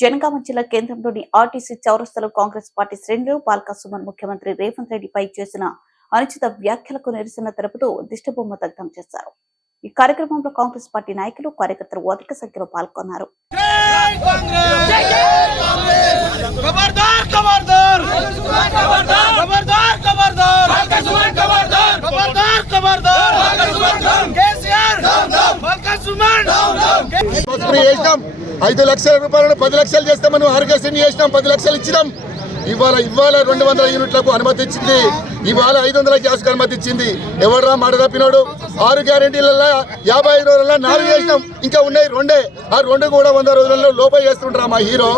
జనగామ జిల్లా కేంద్రంలోని ఆర్టీసీ చౌరస్తాలో కాంగ్రెస్ పార్టీ శ్రేణులు బాల్కా సుమన్ ముఖ్యమంత్రి రేవంత్ రెడ్డిపై చేసిన అనుచిత వ్యాఖ్యలకు నిరసన తెలుపుతూ దిష్టిబొమ్మ దగ్ధం చేశారు. ఈ కార్యక్రమంలో కాంగ్రెస్ పార్టీ నాయకులు కార్యకర్తలు అధిక సంఖ్యలో పాల్గొన్నారు. చేసినాం 5 లక్షల రూపాయలను 10 లక్షలు చేస్తామని ఆరోగ్యశ్రీ చేసినాం. 10 లక్షలు ఇచ్చినాం. ఇవాళ 200 యూనిట్లకు అనుమతి ఇచ్చింది. ఇవాళ 500 గ్యాస్కు అనుమతి ఇచ్చింది. ఎవడరా మాట తప్పినాడు? 6 గ్యారెంటీలలో 55 రోజులలో 4 చేసినాం. ఇంకా ఉన్నాయి 2. ఆ 2 కూడా 100 రోజులలో లోపల చేస్తుంటారా మా హీరో?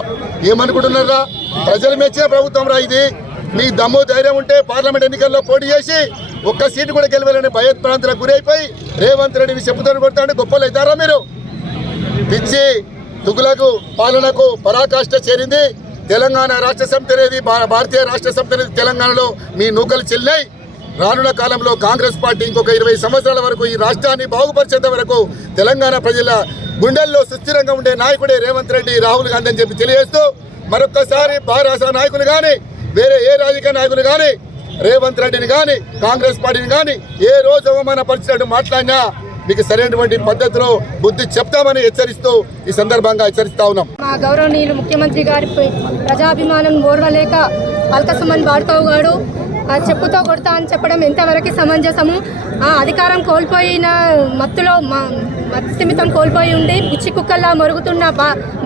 ఏమనుకుంటున్నారా? ప్రజలు మెచ్చిన ప్రభుత్వం రా ఇది. మీ దమ్ము ధైర్యం ఉంటే పార్లమెంట్ ఎన్నికల్లో పోటీ చేసి ఒక్క సీటు కూడా గెలవాలని భయోత్ప్రాంతులకు గురైపోయి రేవంత్ రెడ్డిని చెప్పుతాను కొడతాంటే గొప్పలు అవుతారా మీరు? పిచ్చి తుగులకు పాలనకు పరాకాష్ట చేరింది. తెలంగాణ రాష్ట్ర సమితి అనేది భారతీయ రాష్ట్ర సమితి అనేది తెలంగాణలో మీ నూకలు చెల్లాయి. రానున్న కాలంలో కాంగ్రెస్ పార్టీ ఇంకొక 20 సంవత్సరాల వరకు ఈ రాష్ట్రాన్ని బాగుపరిచేంత వరకు తెలంగాణ ప్రజల గుండెల్లో సుస్థిరంగా ఉండే నాయకుడే రేవంత్ రెడ్డి, రాహుల్ గాంధీ అని చెప్పి తెలియజేస్తూ మరొక్కసారి భారత నాయకులు కానీ వేరే ఏ రాజకీయ నాయకులు కానీ రేవంత్ రెడ్డిని కానీ కాంగ్రెస్ పార్టీని కానీ ఏ రోజు అవమానపరిచినట్టు మాట్లాడినా మీకు సరైనటువంటి పద్ధతిలో బుద్ధి చెప్తామని హెచ్చరిస్తూ ఈ సందర్భంగా హెచ్చరిస్తా ఉన్నాం. మా గౌరవనీయులు ముఖ్యమంత్రి గారి ప్రజాభిమానం ఓర్వలేక బాల్కా సుమన్ బాడ్కావ్ గారు చెప్పుతో కొడతా అని చెప్పడం ఎంతవరకు సమంజసము? అధికారం కోల్పోయిన మత్తులో మత్స్థిమితం కోల్పోయి ఉండి పిచ్చి కుక్కల్లా మొరుగుతున్న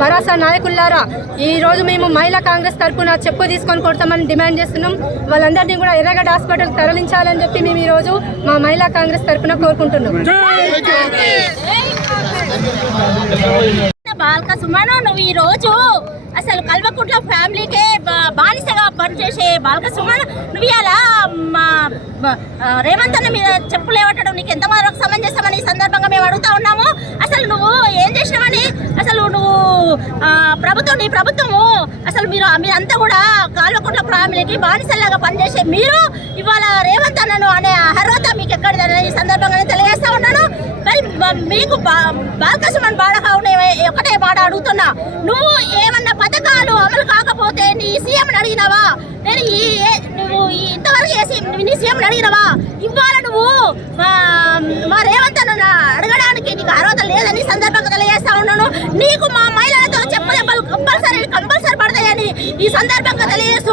భరాసా నాయకుల్లారా, ఈరోజు మేము మహిళా కాంగ్రెస్ తరఫున చెప్పు తీసుకొని కొడతామని డిమాండ్ చేస్తున్నాం. వాళ్ళందరినీ కూడా ఎర్రగడ్డ హాస్పిటల్ తరలించాలని చెప్పి మేము ఈరోజు మా మహిళా కాంగ్రెస్ తరఫున కోరుకుంటున్నాం. బాల్కా సుమన్, నువ్వు ఈ రోజు అసలు కల్వకుంట్ల ఫ్యామిలీకే బానిసగా పనిచేసే బాల్కా సుమన్, నువ్వు ఇలా రేవంత్ అన్న మీద చెప్పులు ఏమంటాడు? నీకు ఎంతవరకు సమంజసమని ఈ సందర్భంగా మేము అడుగుతా ఉన్నాము. అసలు నువ్వు ఏం చేసినావని, అసలు నువ్వు నీ ప్రభుత్వము అసలు మీరంతా కూడా కల్వకుంట్ల ఫ్యామిలీకి బానిసలాగా పనిచేసే మీరు ఇవాళ రేవంత్ అన్నను అనే అర్హత మీకు ఎక్కడిదని ఈ సందర్భంగానే తెలియజేస్తా ఉన్నాను. మరి మీకు బాల్కా సుమన్ బాడకావుని ఒకటే మాట అడుగుతున్నా, నువ్వు ఏమన్నా పథకాలు అమలు కాకపోతే నీ సీఎంని అడిగినావా? నువ్వు ఇంతవరకు నీ సీఎంని అడిగినావా? ఇవాళ నువ్వు మా రేవంత్ అన్న అడగడానికి నీకు అర్హత లేదని సందర్భంగా తెలియజేస్తా ఉన్నాను. నీకు మా మహిళలతో చెప్పు దెబ్బలు కంపల్సరీ పడతాయని ఈ సందర్భంగా తెలియజేస్తూ